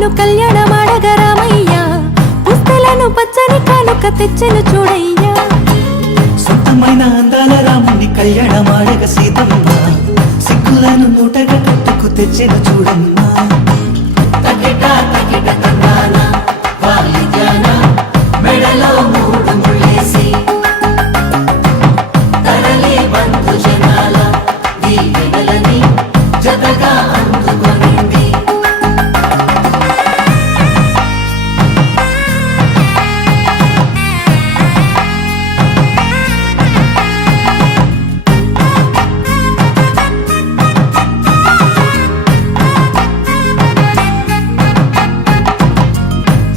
సిక్కులను కళ్యాణమాడగా రామయ్య పుస్తలను పచ్చని కానుక తెచ్చెను చూడయ్యా సొంతమైన అందాల రాముని కళ్యాణమాడగ సీతమ్మ సిక్కులను మూటగా కట్టుకు తెచ్చెను చూడమ్మా మెడలో మూడు ముళ్ళేసి తరలి బంధు జనాల దీవెనలని జతగా అందుకొనింది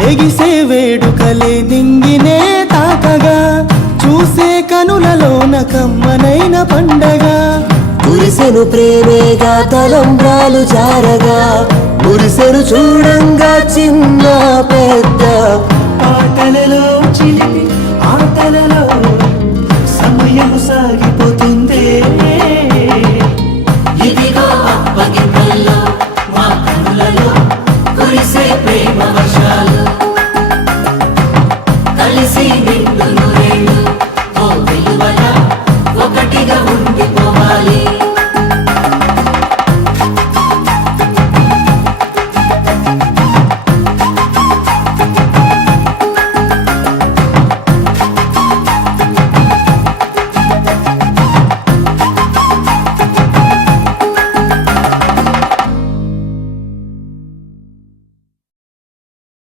ఎగిసే వేడుకలే నింగినే తాకగా చూసే కనులలోన కమ్మనైన పండగ కురిసెను ప్రేమేగా తలంబ్రాలు జారగా మురిసెను చూడంగా చిన్న పెద్ద పాటలలో